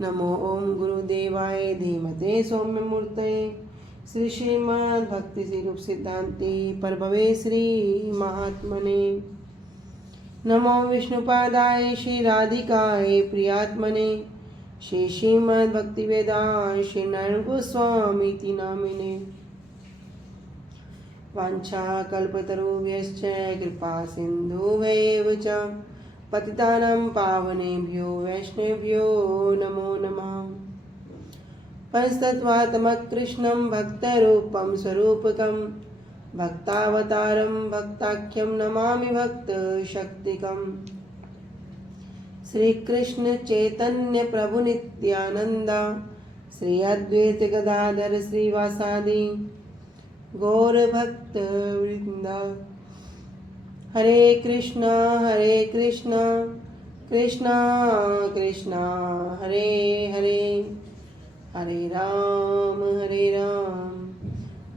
नमो ओम गुरुदेवाय धीमते सौम्यमूर्तये श्री श्रीमद् भक्ति स्वरूप सिद्धांति प्रभवे श्री महात्मने। नमो विष्णुपादाय श्री राधिकाय प्रियात्मने श्री श्रीमद् भक्ति वेदांत श्री नारायण गोस्वामी नामिने। वाञ्छा कल्पतरुभ्यश्च कृपा सिन्धुभ्यैव च पतितानां पावनेभ्यो वैष्णवेभ्यो नमो नमः। परस्तत्त्वात्मकृष्णं भक्तरूपं स्वरूपकं भक्तावतारं भक्ताख्यं नमामि भक्तशक्तिकम्। श्री कृष्ण चैतन्य प्रभु नित्यानंद श्री अद्वैत गदाधर श्रीवासादि गौर भक्त वृंदा। हरे कृष्णा कृष्णा कृष्णा हरे हरे, हरे राम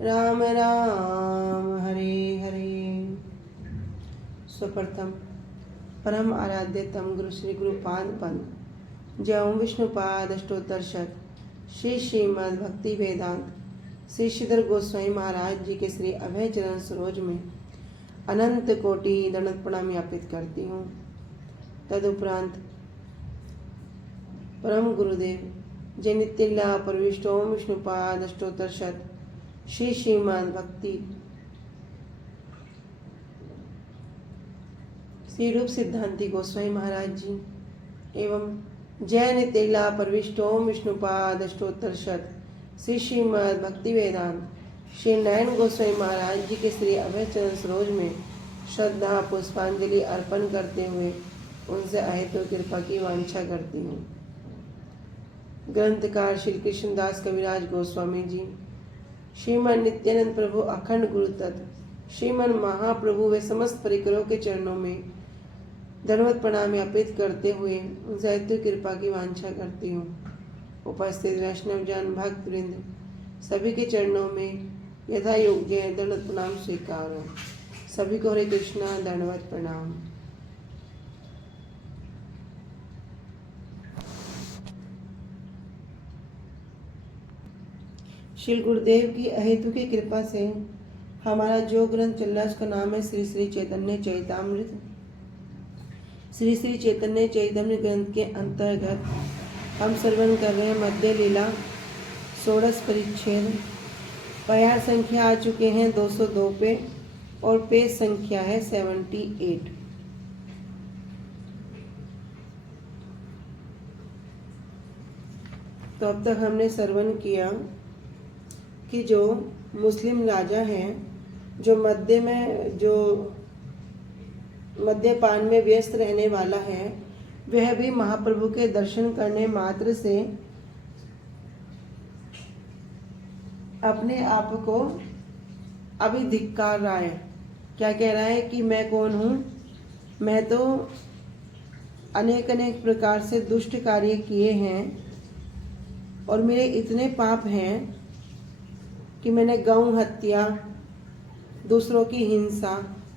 राम राम हरे हरे। स्वप्रथम परम आराध्यतम गुरु श्री गुरुपाद पंत जय ओम विष्णुपाद अष्टोत्तर शत श्री श्रीमद् भक्ति वेदांत श्री श्रीधर गोस्वामी महाराज जी के श्री अभय चरण सरोज में अनंत कोटि दंडवत प्रणाम ज्ञापित करती हूँ। तदुपरांत परम गुरुदेव जय नित्य प्रविष्ट ओम विष्णुपाद अष्टोत्तर शत श्री श्रीमद् भक्ति श्री रूप सिद्धांति गोस्वामी महाराज जी एवं जय नित्य प्रविष्ट ओम विष्णुपाद अष्टोत्तर शत श्री श्रीमद् भक्ति वेदांत श्री नारायण गोस्वामी महाराज जी के श्री अभय चरण सरोज में श्रद्धा पुष्पांजलि अर्पण करते हुए उनसे अहेतु कृपा की वांछा करती हूँ। ग्रंथकार श्री कृष्णदास कविराज गोस्वामी जी, श्रीमन नित्यानंद प्रभु अखंड गुरु तत्व श्रीमन महाप्रभु व समस्त परिकरों के चरणों में दंडवत प्रणाम अर्पित करते हुए उनसे अहेतु कृपा की वांछा करती हूँ। उपस्थित वैष्णव जन भक्त वृंद सभी के चरणों में यथा योग्य दंडवत प्रणाम स्वीकार हो। सभी को हरे कृष्णा दंडवत प्रणाम। श्री गुरुदेव की अहेतु की कृपा से हमारा जो ग्रंथ चल रहा है उसका नाम है श्री श्री चैतन्य चैतामृत। श्री श्री चैतन्य चैतामृत ग्रंथ के अंतर्गत हम श्रवण कर रहे हैं मध्य लीला 16 परिच्छेद। पाया संख्या आ चुके हैं 202 पे और पेज संख्या है 78। तो अब तक हमने श्रवण किया कि जो मुस्लिम राजा हैं जो मद्यपान में व्यस्त रहने वाला है वह भी महाप्रभु के दर्शन करने मात्र से अपने आप को अभी धिक्कार रहा है। क्या कह रहा है कि मैं कौन हूँ, मैं तो अनेक प्रकार से दुष्ट कार्य किए हैं और मेरे इतने पाप हैं कि मैंने गौ हत्या, दूसरों की हिंसा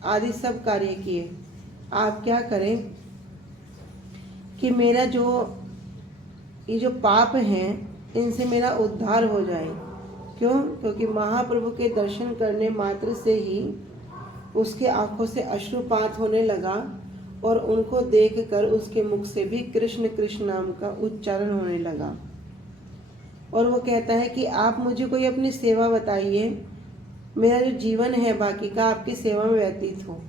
आदि सब कार्य किए। आप क्या करें कि मेरा ये जो पाप हैं इनसे मेरा उद्धार हो जाए। क्यों? क्योंकि महाप्रभु के दर्शन करने मात्र से ही उसके आंखों से अश्रुपात होने लगा और उनको देखकर उसके मुख से भी कृष्ण कृष्ण नाम का उच्चारण होने लगा। और वो कहता है कि आप मुझे कोई अपनी सेवा बताइए, मेरा जो जीवन है बाकी का आपकी सेवा में व्यतीत हो,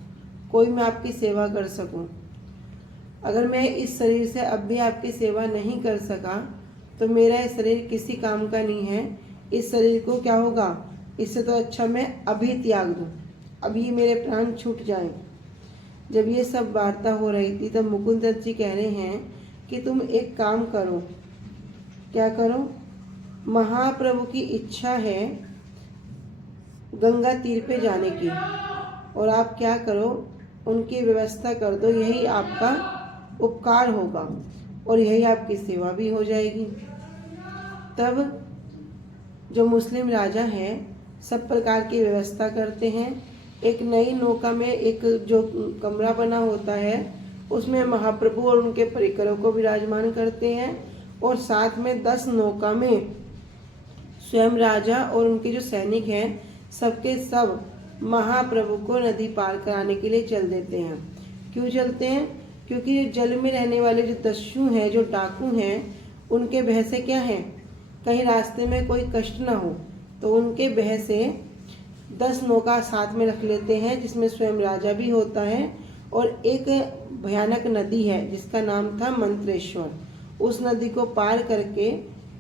कोई मैं आपकी सेवा कर सकूं। अगर मैं इस शरीर से अब भी आपकी सेवा नहीं कर सका तो मेरा ये शरीर किसी काम का नहीं है। इस शरीर को क्या होगा, इससे तो अच्छा मैं अभी त्याग दूं, अभी मेरे प्राण छूट जाएं। जब ये सब वार्ता हो रही थी तब मुकुंद दत्त जी कह रहे हैं कि तुम एक काम करो। क्या करो? महाप्रभु की इच्छा है गंगा तीर पे जाने की और आप क्या करो, उनकी व्यवस्था कर दो, यही आपका उपकार होगा और यही आपकी सेवा भी हो जाएगी। तब जो मुस्लिम राजा हैं सब प्रकार की व्यवस्था करते हैं। एक नई नौका में एक जो कमरा बना होता है उसमें महाप्रभु और उनके परिकरों को विराजमान करते हैं और साथ में 10 नौका में स्वयं राजा और उनके जो सैनिक हैं सबके सब महाप्रभु को नदी पार कराने के लिए चल देते हैं। क्यों चलते हैं? क्योंकि जल में रहने वाले जो दस्यु हैं, जो डाकू हैं, उनके भय से क्या है, कहीं रास्ते में कोई कष्ट ना हो, तो उनके भय से 10 नौका साथ में रख लेते हैं, जिसमें स्वयं राजा भी होता है और एक भयानक नदी है जिसका नाम था मंत्रेश्वर। उस नदी को पार करके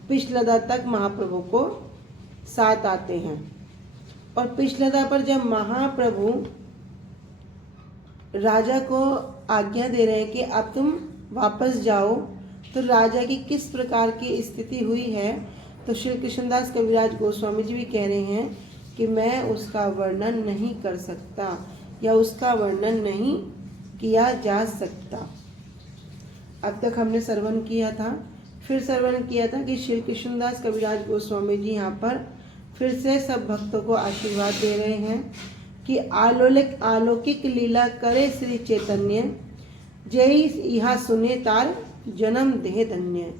पिछलदा तक महाप्रभु को साथ आते हैं। और पिछलदा पर जब महाप्रभु राजा को आज्ञा दे रहे हैं कि अब तुम वापस जाओ, तो राजा की किस प्रकार की स्थिति हुई है, तो श्री कृष्णदास कविराज गोस्वामी जी भी कह रहे हैं कि मैं उसका वर्णन नहीं कर सकता या उसका वर्णन नहीं किया जा सकता। अब तक हमने श्रवण किया था, फिर श्रवण किया था कि श्री कृष्णदास कविराज गोस्वामी जी यहाँ पर फिर से सब भक्तों को आशीर्वाद दे रहे हैं कि अलौकिक लीला करे श्री चैतन्य, जय यह सुने तार जन्म देह धन्य।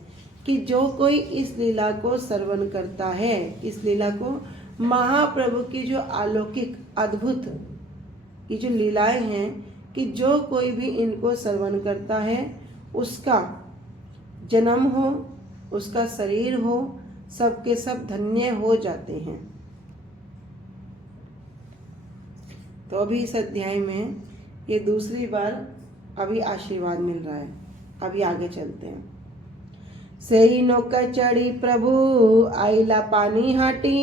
कि जो कोई इस लीला को श्रवण करता है, इस लीला को, महाप्रभु की जो अलौकिक अद्भुत ये जो लीलाएं हैं, कि जो कोई भी इनको श्रवण करता है उसका जन्म हो, उसका शरीर हो, सबके सब धन्य हो जाते हैं। तो अभी इस अध्याय में ये दूसरी बार अभी आशीर्वाद मिल रहा है। अभी आगे चलते हैं। सही नौका चढ़ी प्रभु आइला पानी हाटी,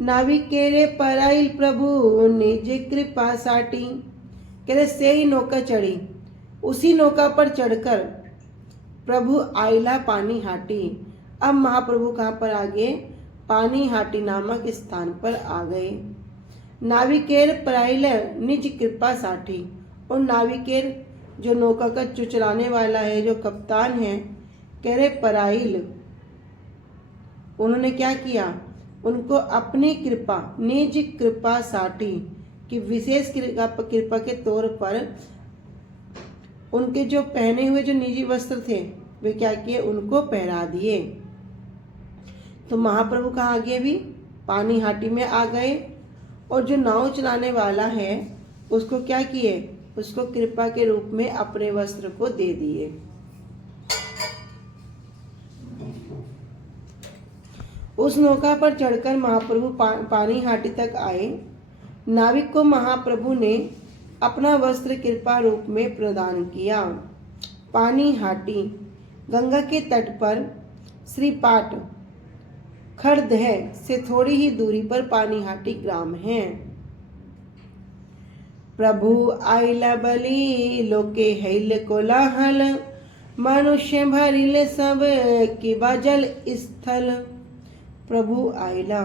नाविकेरे पर आइल प्रभु निज कृपा साटी। कह रहे सही नौका चढ़ी, उसी नौका पर चढ़कर प्रभु आइला पानी हाटी। अब महाप्रभु कहाँ पर आ गए? पानी हाटी नामक स्थान पर आ गए। नाविकेर पराइल निज कृपा साठी, और नाविकेर जो नौका का जो चलाने वाला है, जो कप्तान है, कह रहे पराइल, उन्होंने क्या किया? उनको अपनी कृपा, निज कृपा साठी, कि विशेष कृपा के तौर पर उनके जो पहने हुए जो निजी वस्त्र थे वे क्या किए? उनको पहरा दिए। तो महाप्रभु कहाँ आ गए? भी पानी हाटी में आ गए। और जो नाव चलाने वाला है उसको क्या किए? उसको कृपा के रूप में अपने वस्त्र को दे दिए। उस नौका पर चढ़कर महाप्रभु पानी हाटी तक आए। नाविक को महाप्रभु ने अपना वस्त्र कृपा रूप में प्रदान किया। पानी हाटी गंगा के तट पर श्रीपाट खड़दह से थोड़ी ही दूरी पर पानी हाटी ग्राम है। प्रभु आइला बलि लोके हैल कोलाहल, मनुष्य भरिले सब की बाजल स्थल। प्रभु आइला,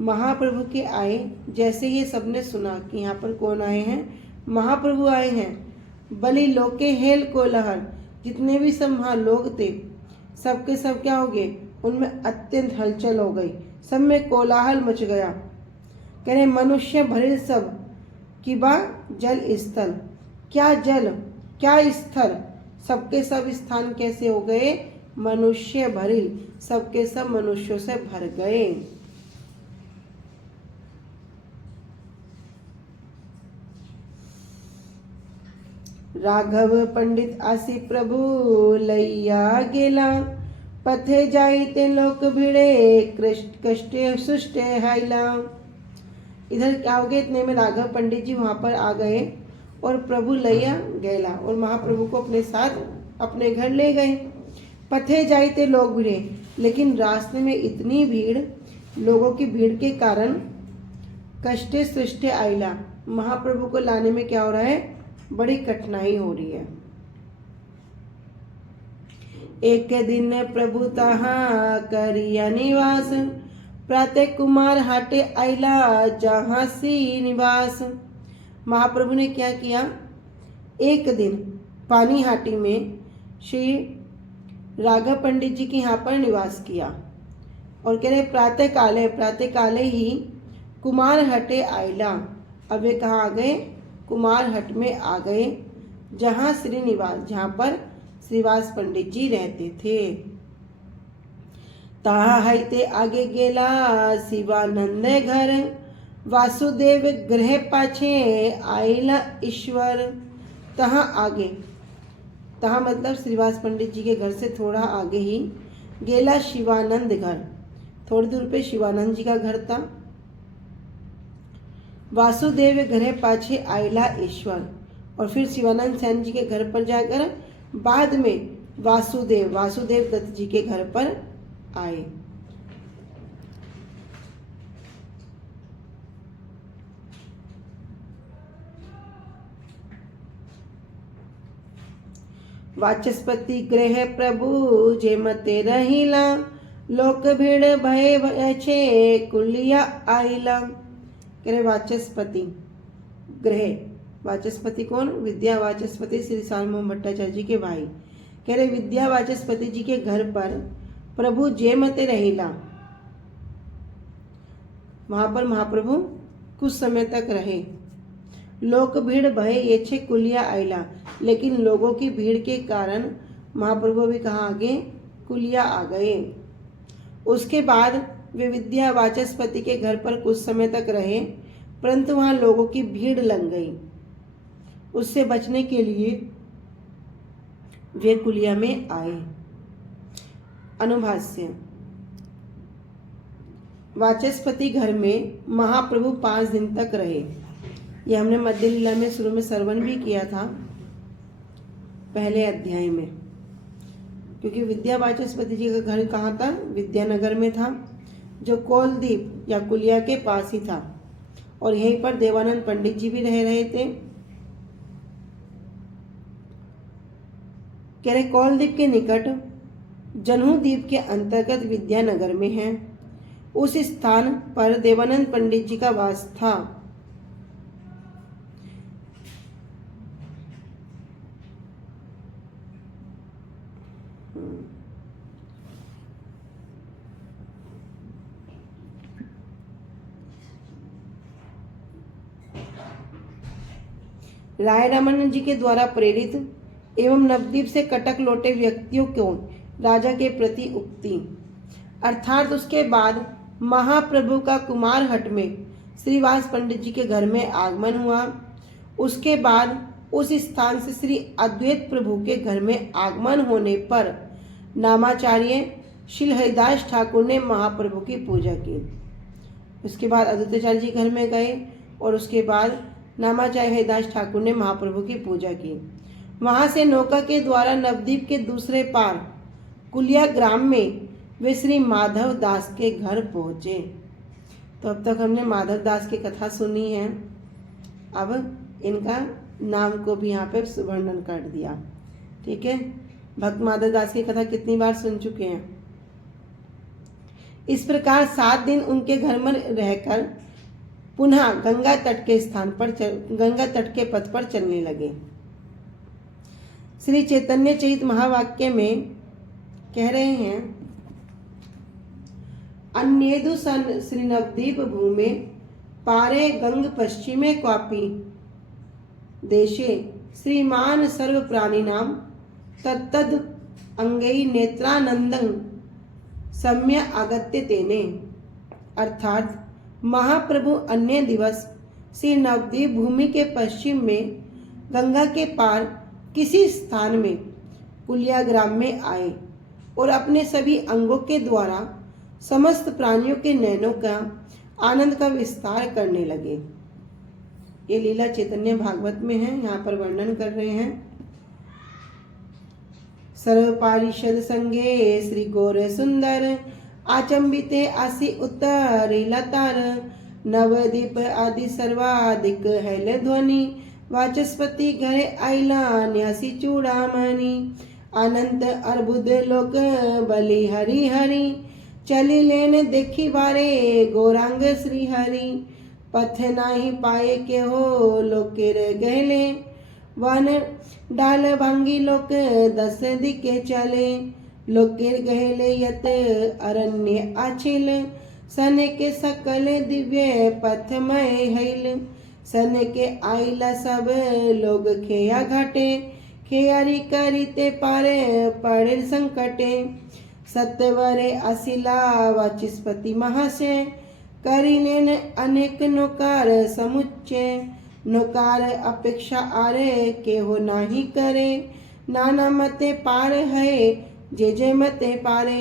महाप्रभु के आए। जैसे ये सबने सुना कि यहाँ पर कौन आए हैं? महाप्रभु आए हैं। बलि लोके हेल कोलाहल, जितने भी सब वहाँ लोग थे सबके सब क्या हो गए? उनमें अत्यंत हलचल हो गई, सब में कोलाहल मच गया। कह रहे मनुष्य भरे सब कि बा जल स्थल, क्या जल क्या स्थल, सबके सब स्थान कैसे हो गए? मनुष्य भरिल, सबके सब मनुष्यों से भर गए। राघव पंडित आसी प्रभु लैया गेला, पथे जाइते लोक भिड़े कष्टे सुष्टे हाइला। इधर क्या हो गया? इतने में राघव पंडित जी वहां पर आ गए और प्रभु लैया गेला, और महाप्रभु को अपने साथ अपने घर ले गए। पथे जाइते लोग भिड़े, लेकिन रास्ते में इतनी भीड़, लोगों की भीड़ के कारण कष्टे सृष्टि आइला, महाप्रभु को लाने में क्या हो रहा है? बड़ी कठिनाई हो रही है। एक दिन प्रभु तहाँ करिया निवास, प्रातः कुमार हाटे आइला जहाँ सी निवास। महाप्रभु ने क्या किया? एक दिन पानी हाटी में श्री राघव पंडित जी के यहाँ पर निवास किया, और कह रहे प्रातः काले ही कुमार हटे आइला। अब वे कहाँ आ गए? कुमार हट में आ गए, जहाँ श्रीनिवास, जहाँ पर श्रीवास पंडित जी रहते थे। ताहा हायते आगे गेला शिवानंद घर, वासुदेव ग्रह पाछे आईला ईश्वर। तहाँ आगे, तहाँ मतलब श्रीवास पंडित जी के घर से थोड़ा आगे ही गेला शिवानंद घर, थोड़ी दूर पे शिवानंद जी का घर था। वासुदेव ग्रह पाछे आईला ईश्वर, और फिर शिवानंद सेन जी के घर पर जाकर बाद में वासुदेव दत्त जी के घर पर आए। वाचस्पति गृह प्रभु जे मते रहिला, लोक भीड़ भय छे कुलिया आइला। कह रहे वाचस्पति गृह, वाचस्पति कौन? विद्या वाचस्पति श्री सार्वभौम भट्टाचार्य जी के भाई। कह रहे विद्या वाचस्पति जी के घर पर प्रभु जे मते रहिला, वहां पर महाप्रभु कुछ समय तक रहे। लोक भीड़ भय ये छे कुलिया आइला, लेकिन लोगों की भीड़ के कारण महाप्रभु भी कहाँ आ गए? कुलिया आ गए। उसके बाद वे विद्या वाचस्पति के घर पर कुछ समय तक रहे, परंतु वहां लोगों की भीड़ लग गई। उससे बचने के लिए वे कुलिया में आए। अनुभाष्य। वाचस्पति घर में महाप्रभु 5 दिन तक रहे। यह हमने मध्य लीला में शुरू में श्रवण भी किया था, पहले अध्याय में। क्योंकि विद्या वाचस्पति जी का घर कहाँ था? विद्यानगर में था, जो कौलदीप या कुलिया के पास ही था, और यहीं पर देवानंद पंडित जी भी रह रहे थे। कह रहे कौलदीप के निकट जनू द्वीप के अंतर्गत विद्यानगर में है। उस स्थान पर देवानंद पंडित जी का वास था। राय रामानंद जी के द्वारा प्रेरित एवं नवद्वीप से कटक लौटे व्यक्तियों को राजा के प्रति उक्ति, अर्थात उसके बाद महाप्रभु का कुमारहट में श्रीवास पंडित जी के घर में आगमन हुआ। उसके बाद उस स्थान से श्री अद्वैत प्रभु के घर में आगमन होने पर नामाचार्य श्री हरिदास ठाकुर ने महाप्रभु की पूजा की। उसके बाद अद्वैताचार्य जी घर में गए, और उसके बाद नामाचार्य हरिदास ठाकुर ने महाप्रभु की पूजा की। वहां से नौका के द्वारा नवद्वीप के दूसरे पार कुलिया ग्राम में वे श्री माधव दास के घर पहुंचे। तो अब तक हमने माधव दास की कथा सुनी है, अब इनका नाम को भी यहाँ पे वर्णन कर दिया। ठीक है, भक्त माधव दास की कथा कितनी बार सुन चुके हैं। इस प्रकार 7 दिन उनके घर में रहकर पुनः गंगा तट के स्थान पर गंगा तट के पथ पर चलने लगे। श्री चैतन्य चरित महावाक्य में कह रहे हैं, अन्येदु सन श्री नवद्वीप भूमि पारे गंग पश्चिमे क्वापि देशे श्रीमान सर्व प्राणिनाम तत्तद अंगई नेत्रानंदं सम्य आगत्य तेने। अर्थात महाप्रभु अन्य दिवस श्री नवद्वीप भूमि के पश्चिम में गंगा के पार किसी स्थान में कुलिया ग्राम में आए और अपने सभी अंगों के द्वारा समस्त प्राणियों के नयनों का आनंद का विस्तार करने लगे। ये लीला चैतन्य भागवत में है, यहाँ पर वर्णन कर रहे हैं। सर्व पारिषद संगे श्री गौर सुंदर आचंबिते आसी उत्तर लतार नवदीप आदि सर्वाधिक हैल ध्वनि वाचस्पति घरे आइला न्यासी चूड़ामणि अनंत अर्बुद लोक बलि हरि हरि चली लेन देखी बारे गौरांग श्री हरि पथ नाही पाए के हो लोकेर गहले वन डाल भांगी लोक 10 दिके चले लोकेर गहले यत अरण्य आछिल सन के सकल दिव्य पथमय हैल सन के आइला सब लोग खेया घाटे खेयारी करीते पारे पड़े संकटे सत्यवरे अशिला वाचस्पति महाशय करीने अनेक नोकार समुच्चय नोकार अपेक्षा आरे के हो नाही करे नाना मते पार है जे मते पारे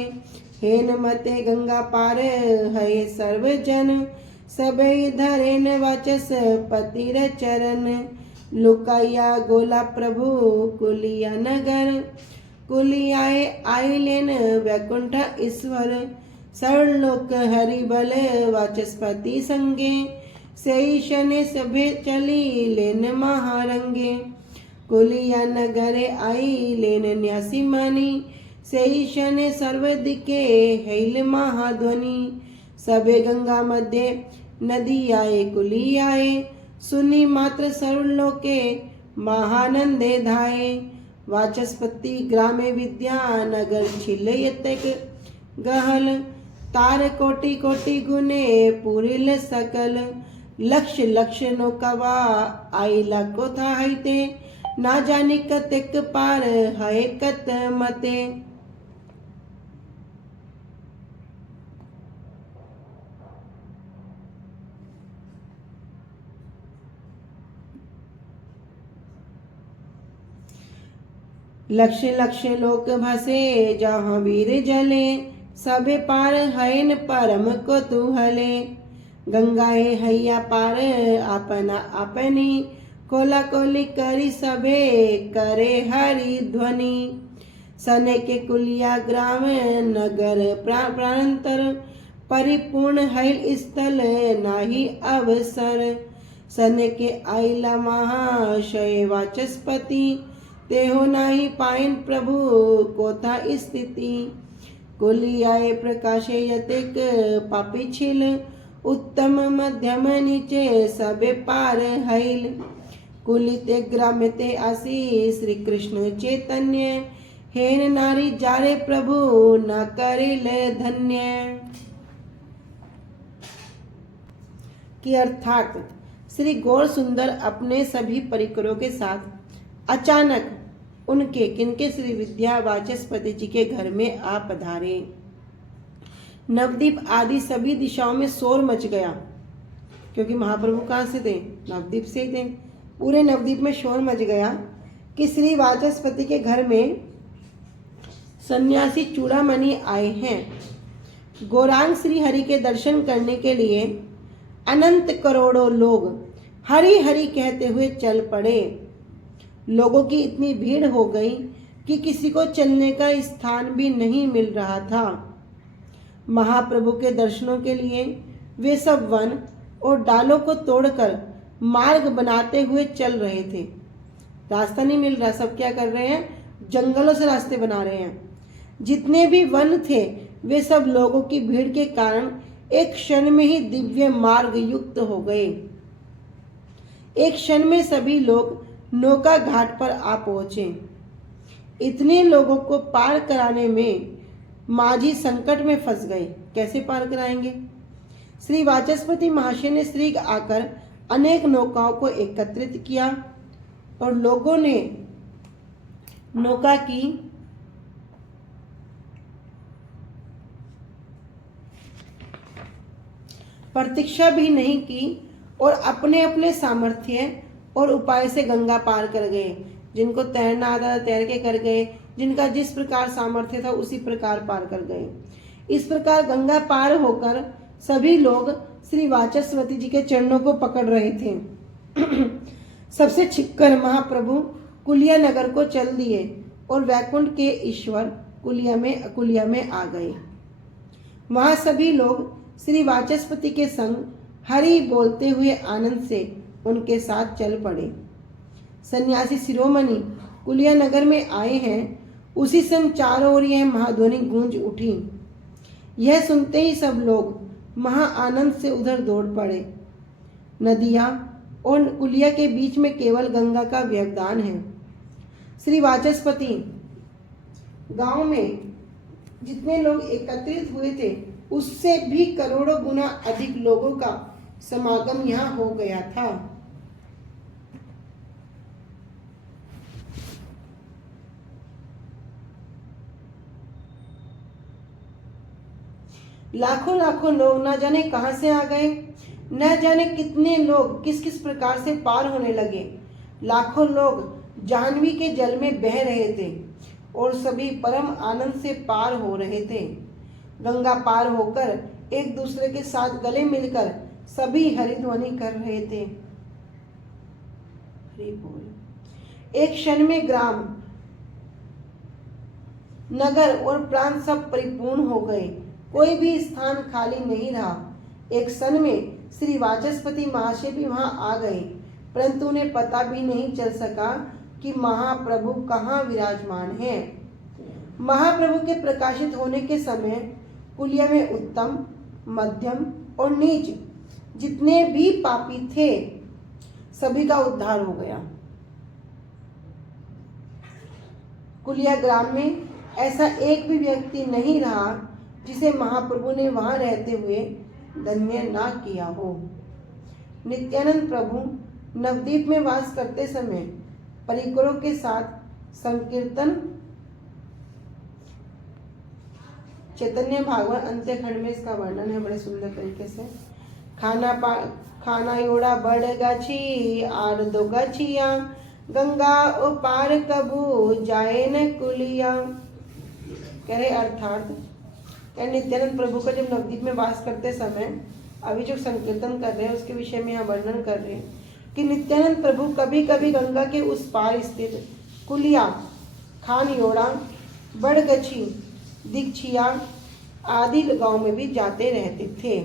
हेन मते गंगा पार है सर्वजन सबे धरेन वाचस पतिर चरण लुकाया गोला प्रभु कुलिया नगर कुलियाए आइलेन वैकुंठ ईश्वर सर्वलोक हरि बल वाचस्पति संगे सही शने सभे चली लेन महारंगे कुलिया नगरे आई लेन न्यासी मानी सही शने सर्वदिके हैल महाध्वनि सबे गंगा मध्य नदी आए कुली आए सुनी मात्र सर्वलोके महानंदे धाये वाचस्पति ग्रामे विद्यानगर छिलयतक गहल तार कोटि कोटि गुने पूरिल सकल लक्ष लक्ष नौकवा आइला को था हईते ना जानी कतेक पार है कत मते लक्ष लक्ष लोक भसे जहाँ वीर जले सबे पार हैन परम को तुहले गंगाए हैया पार अपना अपनी कोला कोली करी सबे करे हरि ध्वनि सने के कुलिया ग्राम नगर प्रांतर परिपूर्ण है स्थल नाही अवसर सने के आइला महाशय वाचस्पति तेहो नाही पाइन प्रभु कोथा स्थिति कुलियाए प्रकाशे यतेक पापी छिल उत्तम मध्यम नीचे सबे पार हैल कुलिते ग्रामते आसी श्री कृष्ण चैतन्य हेन नारी जारे प्रभु न करिल धन्य कि अर्थात श्री गौर सुंदर अपने सभी परिकरों के साथ अचानक उनके किनके श्री विद्या वाचस्पति जी के घर में आ पधारे। नवदीप आदि सभी दिशाओं में शोर मच गया, क्योंकि महाप्रभु कहाँ से थे? नवदीप से ही थे। पूरे नवदीप में शोर मच गया कि श्री वाचस्पति के घर में सन्यासी चूड़ामणि आए हैं। गौरांग श्री हरि के दर्शन करने के लिए अनंत करोड़ों लोग हरि हरि कहते हुए चल पड़े। लोगों की इतनी भीड़ हो गई कि किसी को चलने का स्थान भी नहीं मिल रहा था। महाप्रभु के दर्शनों के लिए वे सब वन और डालों को तोड़कर मार्ग बनाते हुए चल रहे थे। रास्ता नहीं मिल रहा, सब क्या कर रहे हैं? जंगलों से रास्ते बना रहे हैं। जितने भी वन थे वे सब लोगों की भीड़ के कारण एक क्षण में ही दिव्य मार्ग युक्त हो गए। एक क्षण में सभी लोग नौका घाट पर आ पहुंचे। इतने लोगों को पार कराने में माझी संकट में फंस गए। कैसे पार कराएंगे? श्री वाचस्पति महाशय ने शीघ्र आकर अनेक नौकाओं को एकत्रित किया और लोगों ने नौका की प्रतीक्षा भी नहीं की और अपने अपने सामर्थ्य और उपाय से गंगा पार कर गए। जिनको तैरना आता था तैर के कर गए, जिनका जिस प्रकार सामर्थ्य था उसी प्रकार पार कर गए। इस प्रकार गंगा पार होकर सभी लोग श्री वाचस्पति जी के चरणों को पकड़ रहे थे। सबसे छिपकर महाप्रभु कुलिया नगर को चल दिए और वैकुंठ के ईश्वर कुलिया में आ गए। वहां सभी लोग श्री वाचस्पति के संग हरि बोलते हुए आनंद से उनके साथ चल पड़े। सन्यासी शिरोमणि कुलिया नगर में आए हैं, उसी समय चारों ओर यह महाध्वनि गूंज उठी। यह सुनते ही सब लोग महा आनंद से उधर दौड़ पड़े। नदियाँ और कुलिया के बीच में केवल गंगा का व्यवधान है। श्री वाचस्पति गांव में जितने लोग एकत्रित हुए थे उससे भी करोड़ों गुना अधिक लोगों का समागम यहाँ हो गया था। लाखों लाखों लोग न जाने कहां से आ गए, न जाने कितने लोग किस किस प्रकार से पार होने लगे। लाखों लोग जाह्नवी के जल में बह रहे थे और सभी परम आनंद से पार हो रहे थे। गंगा पार होकर एक दूसरे के साथ गले मिलकर सभी हरिध्वनि कर रहे थे। हरि बोल। एक क्षण में ग्राम, नगर और प्रांत सब परिपूर्ण हो गए, कोई भी स्थान खाली नहीं रहा। एक क्षण में श्री वाचस्पति महाशय भी वहां आ गए, परंतु उन्हें पता भी नहीं चल सका कि महाप्रभु कहाँ विराजमान हैं। महाप्रभु के प्रकाशित होने के समय कुलिया में उत्तम, मध्यम और नीच जितने भी पापी थे सभी का उद्धार हो गया। कुलिया ग्राम में ऐसा एक भी व्यक्ति नहीं रहा जिसे महाप्रभु ने वहां रहते हुए धन्य ना किया हो। नित्यानंद प्रभु नवद्वीप में वास करते समय परिकरों के साथ संकीर्तन चैतन्य भागवत अंत्य खंड में इसका वर्णन है बड़े सुंदर तरीके से। खाना योड़ा बड़ गाछी आर दो गाछिया, गंगा ओ पार कबू जाए न कुलिया। कह रहे अर्थात नित्यानंद प्रभु का जब नवद्वीप में वास करते समय अभी जो संकीर्तन कर रहे हैं उसके विषय में यहाँ वर्णन कर रहे हैं कि नित्यानंद प्रभु कभी कभी गंगा के उस पार स्थित कुलिया, खानयोड़ा, बड़गछी, दीक्षिया आदि गांव में भी जाते रहते थे।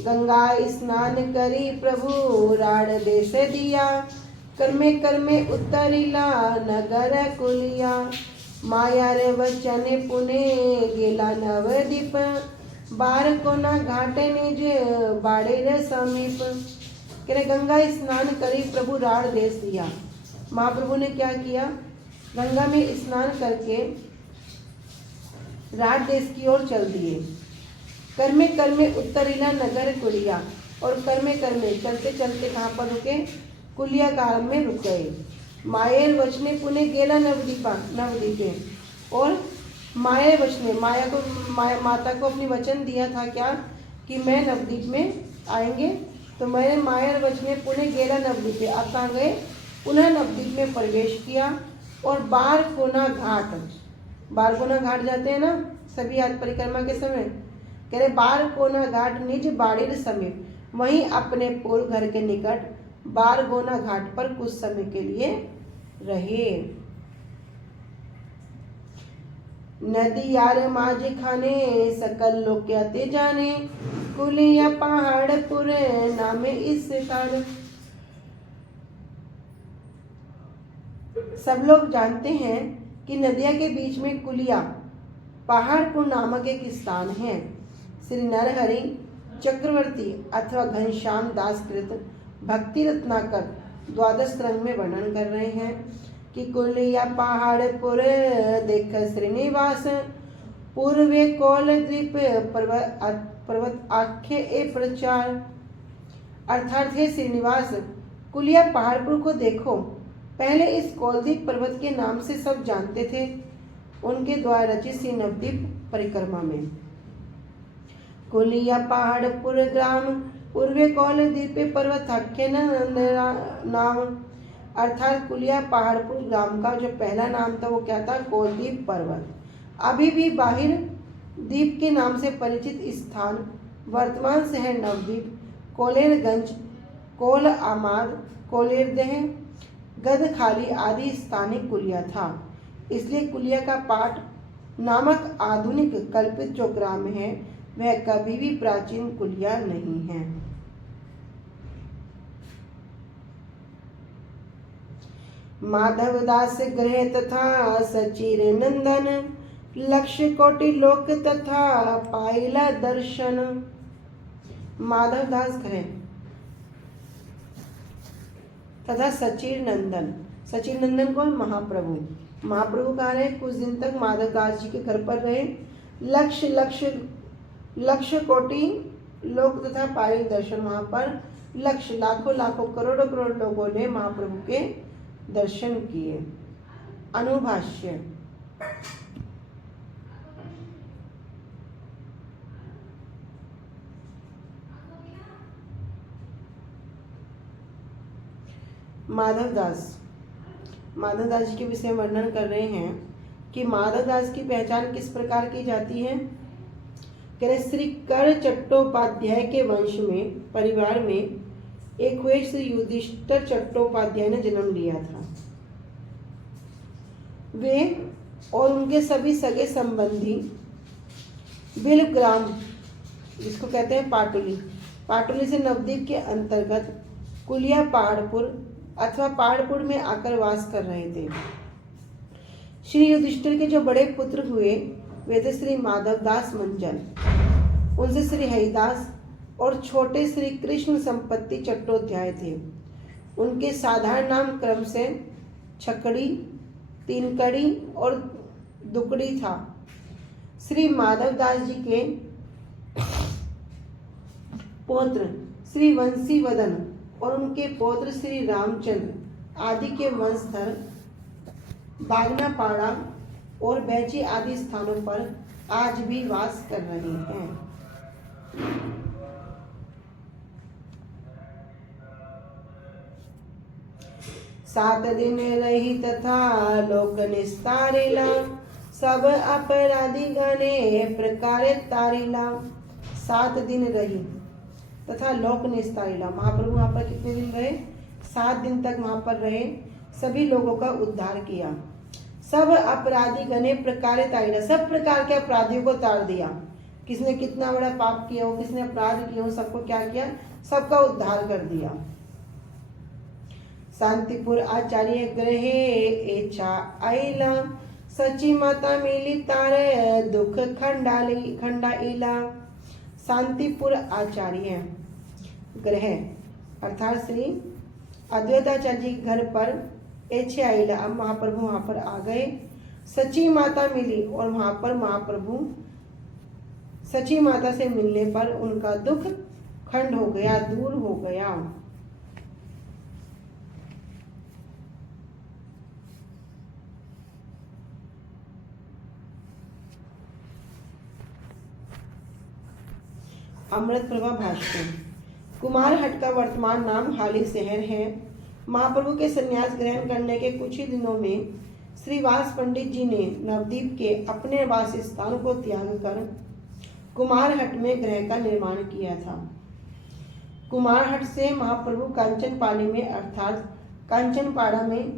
गंगा स्नान करी प्रभु राड देश दिया, कर्मे कर्मे उतरिला नगर कुलिया, माया रे वचने पुने गेला नवदीप, बार कोना घाट निज बाड़े रे समीप। कह रहे गंगा स्नान करी प्रभु राड देश दिया। महाप्रभु ने क्या किया, गंगा में स्नान करके राड देश की ओर चल दिए। कर्मे कर्मे उत्तरिला नगर कुलिया, और कर्मे कर्मे चलते चलते कहाँ पर रुके, कुलिया गांव में रुक गए। मायर वचने पुणे गेला नवदीपे, और माया वचने माता को अपनी वचन दिया था क्या कि मैं नवदीप में आएंगे, तो मैंने मायर वचने पुणे गेला नवदीपे, अब कहाँ गए, पुनः नवदीप में प्रवेश किया और बारकोना घाट जाते हैं ना सभी याद परिक्रमा के समय। कह रहे बारकोना घाट निज बाड़ीर समीप, वहीं अपने पूर्व घर के निकट बारगोना घाट पर कुछ समय के लिए रहे। नदी यार माझ खाने सकल लोग कहते जाने, कुलिया पहाड़पुर नामे इस कारण। सब लोग जानते हैं कि नदिया के बीच में कुलिया पहाड़पुर नामक एक स्थान है। श्री नरहरि चक्रवर्ती अथवा घनश्याम दास कृत भक्ति रत्नाकर द्वादश रंग में वर्णन कर रहे हैं कि कुलिया पहाड़पुर देख श्रीनिवास, पूर्वे कौल द्वीप पर्वत आख्य ए प्रचार। अर्थात है श्रीनिवास, कुलिया पहाड़पुर को देखो। पहले इस कौलदीप पर्वत के नाम से सब जानते थे, उनके द्वारा रचित श्री नवद्वीप परिक्रमा में। कुलिया पहाड़पुर ग्राम पूर्वे कौलदीप पर्वत आख्य नाम। अर्थात कुलिया पहाड़पुर ग्राम का जो पहला नाम था वो क्या था, कौलदीप पर्वत। अभी भी बाहिर द्वीप के नाम से परिचित स्थान वर्तमान शहर नवद्वीप, कोलेरगंज, कोल आमाद, कोलेरदह, गदखाली आदि स्थानिक कुलिया था। इसलिए कुलिया का पाट नामक आधुनिक कल्पित जो ग्राम है वह कभी भी प्राचीन कुलिया नहीं है। माधवदास ग्रह तथा सचिर नंदन, लक्ष्य कोटि लोक तथा पाइला दर्शन। माधवदास ग्रह तथा सचिर नंदन कौन, महाप्रभु कहा रहे कुछ दिन तक माधवदास जी के घर पर रहे। लक्ष्य कोटि लोक तथा पाइल दर्शन, वहां पर लक्ष्य लाखों करोड़ों लोगों ने महाप्रभु के दर्शन किए। अनुभाष्य। माधवदास जी के विषय में वर्णन कर रहे हैं कि माधवदास की पहचान किस प्रकार की जाती है। कह रहे श्री कर चट्टोपाध्याय के वंश में परिवार में एक हुए श्री युधिष्ठिर चट्टोपाध्याय ने जन्म लिया था। वे और उनके सभी सगे संबंधी बिलग्राम, जिसको कहते हैं पाटुली से नवद्वीप के अंतर्गत कुलिया पहाड़पुर अथवा पहाड़पुर में आकर वास कर रहे थे। श्री युधिष्ठिर के जो बड़े पुत्र हुए वे थे श्री माधवदास मंचल, उनसे श्री हरिदास और छोटे श्री कृष्ण संपत्ति चट्टोपाध्याय थे। उनके साधारण नाम क्रम से छकड़ी, तीनकड़ी और दुकड़ी था। श्री माधवदास जी के पौत्र श्री वंशीवदन और उनके पौत्र श्री रामचंद्र आदि के वंशधर बागनापाड़ा और बैची आदि स्थानों पर आज भी वास कर रहे हैं। सात दिन रही तथा लोक निस्तारिला, सब अपराधी गणे प्रकार तारिला। 7 दिन रही तथा लोक निस्तारिला, महाप्रभु वहां पर कितने दिन रहे? 7 दिन तक वहां पर रहे, सभी लोगों का उद्धार किया। सब अपराधी गणे प्रकार तारिला, सब प्रकार के अपराधियों को तार दिया। किसने कितना बड़ा पाप किया हो, किसने अपराध किया हो, सबको क्या किया? सबका उद्धार कर दिया। शांतिपुर आचार्य ग्रहे एच्छा आइला, सची माता मिली तारे दुख खंडाइला। शांतिपुर आचार्य ग्रह अर्थात श्री अद्वैताचार्य जी के घर पर एच्छे आइला, अब महाप्रभु वहां पर आ गए। सची माता मिली और वहां पर महाप्रभु सची माता से मिलने पर उनका दुख खंड हो गया, दूर हो गया। अमृत प्रभा भाष्य। कुमारहट का वर्तमान नाम हाली शहर है। महाप्रभु के संन्यास ग्रहण करने के कुछ ही दिनों में श्रीवास पंडित जी ने नवद्वीप के अपने वास स्थान को त्याग कर कुमारहट में गृह का निर्माण किया था। कुमारहट से महाप्रभु कांचनपाली में अर्थात कांचनपाड़ा में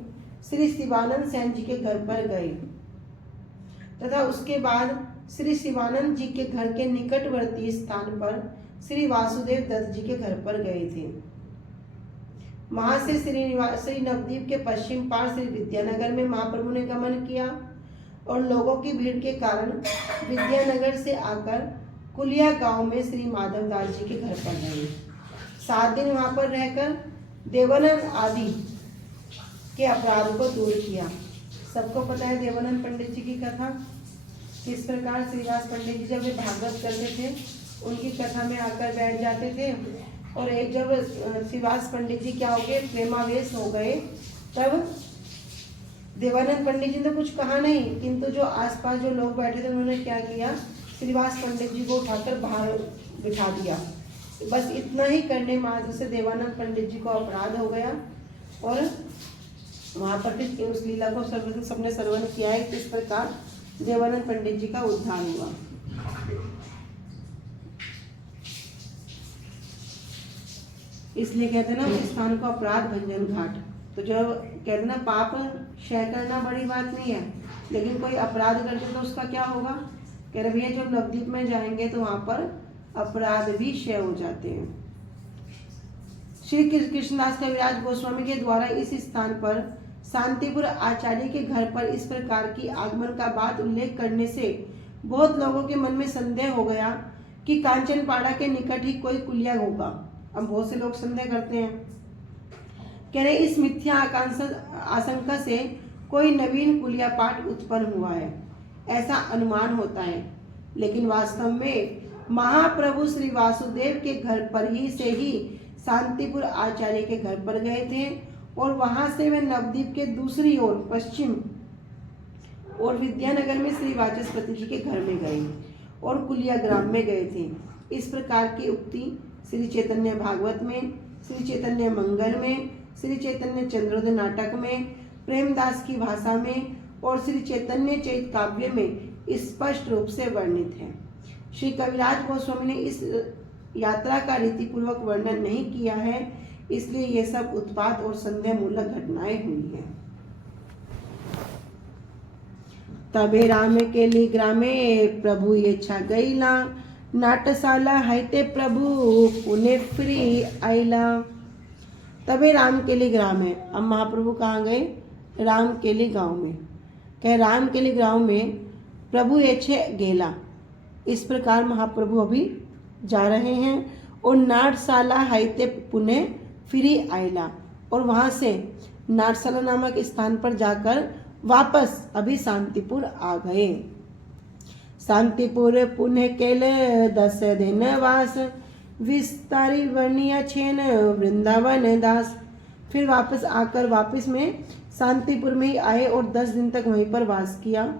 श्री शिवानंद सेन जी के घर पर गए तथा उसके बाद श्री शिवानंद जी के घर के निकटवर्ती स्थान पर श्री वासुदेव दत्त जी के घर पर गए थे। वहां से श्री नवद्वीप के पश्चिम पार श्री विद्यानगर में महाप्रभु ने गमन किया और लोगों की भीड़ के कारण विद्यानगर से आकर कुलिया गांव में श्री माधवदास जी के घर पर गए। 7 दिन वहां पर रहकर देवानंद आदि के अपराध को दूर किया। सबको पता है देवानंद पंडित जी की कथा, किस प्रकार श्रीदास पंडित जी जब वे भागवत करते थे उनकी कथा में आकर बैठ जाते थे और एक जब श्रीवास पंडित जी क्या हो गए, प्रेमावेश हो गए, तब देवानंद पंडित जी ने कुछ कहा नहीं, किंतु जो आसपास जो लोग बैठे थे उन्होंने क्या किया, श्रीवास पंडित जी को उठाकर बाहर बिठा दिया। बस इतना ही करने मात्र से देवानंद पंडित जी को अपराध हो गया और वहां पर फिर उस लीला को सबने श्रवण किया है। किस प्रकार देवानंद पंडित जी का उद्धार हुआ। इसलिए कहते हैं ना उस स्थान को अपराध भंजन घाट। तो जो कहते हैं ना पाप क्षय करना बड़ी बात नहीं है, लेकिन कोई अपराध करते तो उसका क्या होगा। कह रहे भैया जब नवद्वीप में जाएंगे तो वहां पर अपराध भी क्षय हो जाते हैं। श्री कृष्णदास कविराज गोस्वामी के द्वारा इस स्थान पर शांतिपुर आचार्य के घर पर इस प्रकार की आगमन का बात उल्लेख करने से बहुत लोगों के मन में संदेह हो गया कि कांचनपाड़ा के निकट ही कोई कुलिया होगा। अब बहुत से लोग संदेह करते हैं, कह रहे इस मिथ्या आशंका से कोई नवीन कुलिया पाठ उत्पन्न हुआ है, ऐसा अनुमान होता है। लेकिन वास्तव में महाप्रभु श्री वासुदेव के घर पर ही से ही शांतिपुर आचार्य के घर पर गए थे और वहां से वे नवद्वीप के दूसरी ओर पश्चिम और विद्यानगर में श्री वाचस्पति जी के घर में गए और कुलिया ग्राम में गए थे। इस प्रकार की उक्ति श्री चैतन्य भागवत में, श्री चैतन्य मंगल में, श्री चैतन्य चंद्रोदय नाटक में, प्रेमदास की भाषा में और श्री चैतन्य चैत काव्य में स्पष्ट रूप से वर्णित है। श्री कविराज गोस्वामी ने इस यात्रा का रीतिपूर्वक वर्णन नहीं किया है, इसलिए ये सब उत्पात और संदेह मूलक घटनाएं हुई हैं। तबे राम के लिए ग्रामे प्रभु इच्छा गईला, नाटशाला हैते प्रभु पुणे फ्री आईला। तबे राम के लिए ग्राम है। अब महाप्रभु कहाँ गए? राम केली गांव में। कह राम केली गांव में प्रभु एछे गेला। इस प्रकार महाप्रभु अभी जा रहे हैं और नाटशाला हैते पुणे फिरी आयला, और वहां से नाटशाला नामक स्थान पर जाकर वापस अभी शांतिपुर आ गए। शांतिपुर पुण्य केले 10 दिन वास, विस्तारी वर्णिया छेन वृंदावन दास। फिर वापस आकर वापस में शांतिपुर में ही आए और 10 दिन तक वहीं पर वास किया।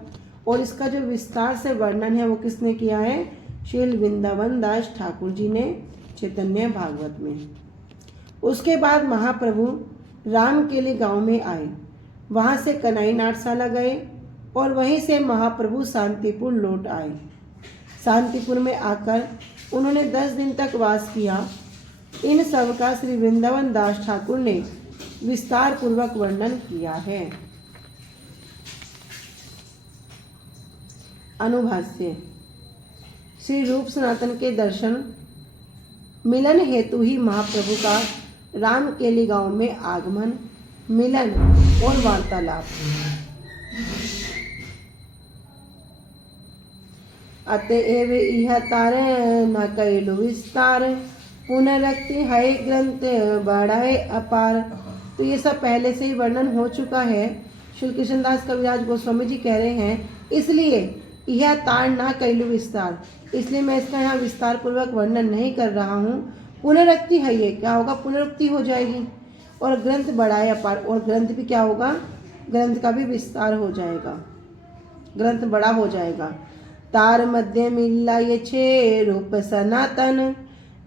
और इसका जो विस्तार से वर्णन है वो किसने किया है? श्री वृंदावन दास ठाकुर जी ने चैतन्य भागवत में। उसके बाद महाप्रभु रामकेली गांव में आए, वहां से कनाई नाटशाला गए और वहीं से महाप्रभु शांतिपुर लौट आए। शांतिपुर में आकर उन्होंने 10 दिन तक वास किया। इन सब का श्री वृंदावन दास ठाकुर ने विस्तार पूर्वक वर्णन किया है। अनुभाष्य। श्री रूप सनातन के दर्शन मिलन हेतु ही महाप्रभु का रामकेली गांव में आगमन, मिलन और वार्तालाप। अतएव यह तार न कैलु विस्तार, पुनरक्ति है ग्रंथ बढ़ाए अपार। तो ये सब पहले से ही वर्णन हो चुका है। श्री कृष्णदास कविराज गोस्वामी जी कह रहे हैं, इसलिए यह तार न कैलु विस्तार, इसलिए मैं इसका यहाँ विस्तार पूर्वक वर्णन नहीं कर रहा हूँ। पुनरुक्ति है, ये क्या होगा? पुनरुक्ति हो जाएगी। और ग्रंथ बढ़ाए अपार, और ग्रंथ भी क्या होगा? ग्रंथ का भी विस्तार हो जाएगा, ग्रंथ बड़ा हो जाएगा। तार मध्य मिला ये छे रूप सनातन,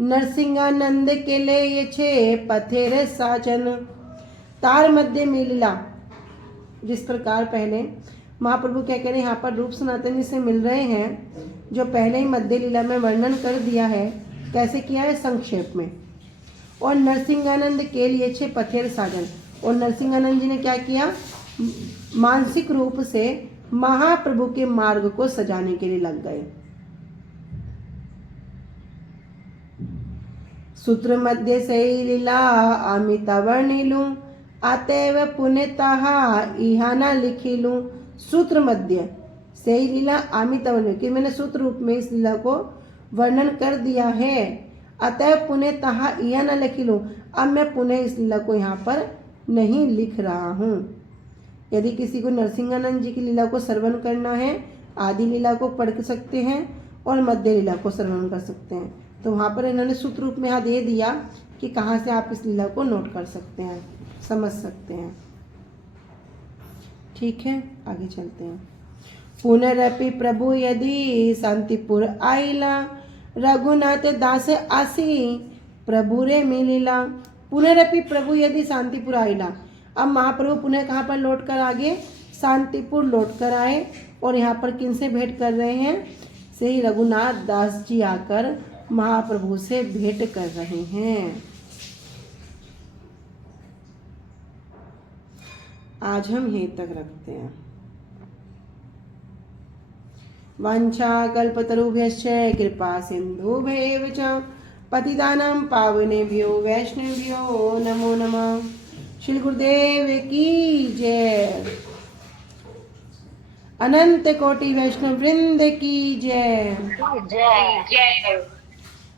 नरसिंहानंद के ले ये छे पथेर साचन। तार मध्य मिला, जिस प्रकार पहले महाप्रभु क्या कह रहे हैं, यहाँ पर रूप सनातन जी से मिल रहे हैं, जो पहले ही मध्य लीला में वर्णन कर दिया है। कैसे किया है? संक्षेप में। और नरसिंहानंद के लिए छे पथेर साजन, और नरसिंहानंद जी ने क्या किया? मानसिक रूप से महाप्रभु के मार्ग को सजाने के लिए लग गए। सूत्र मध्य से लीला अमिता वर्णिलू, अतएव पुण्यतः इहाना लिखिलू। सूत्र मध्य से लीला अमिता वर्णिलू, कि मैंने सूत्र रूप में इस लीला को वर्णन कर दिया है। अतएव पुण्यतः इहाना लिखिलू, अब मैं पुण्य इस लीला को यहाँ पर नहीं लिख रहा हूँ। यदि किसी को नरसिंहानंद जी की लीला को श्रवण करना है, आदि लीला को पढ़ सकते हैं और मध्य लीला को श्रवण कर सकते हैं। तो वहाँ पर इन्होंने सूत्र रूप में यहाँ दे दिया कि कहाँ से आप इस लीला को नोट कर सकते हैं, समझ सकते हैं। ठीक है, आगे चलते हैं। पुनरपि प्रभु यदि शांतिपुर आइला, रघुनाथ दास आसी प्रभु रे मिलिला। पुनरपि प्रभु यदि शांतिपुर आइला, अब महाप्रभु पुनः कहाँ पर लौट कर आगे? शांतिपुर लौट कर आए। और यहाँ पर किन से भेंट कर रहे हैं? श्री रघुनाथ दास जी आकर महाप्रभु से भेंट कर रहे हैं। आज हम यहीं तक रखते हैं। वांछा कल्पतरुभ्यश्च कृपा सिन्धुभ्येव च पतितानां पावनेभ्यो वैष्णवेभ्यो नमो नमः। श्री गुरुदेव की जय। अनंत कोटि वैष्णव वृंद की जय।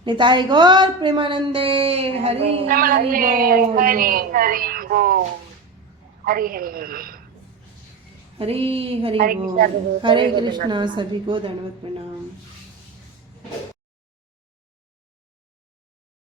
निताय गौर प्रेमानंदे हरि हरि बोल। हरि हरि हरि बोल। हरे कृष्णा। सभी को दंडवत प्रणाम।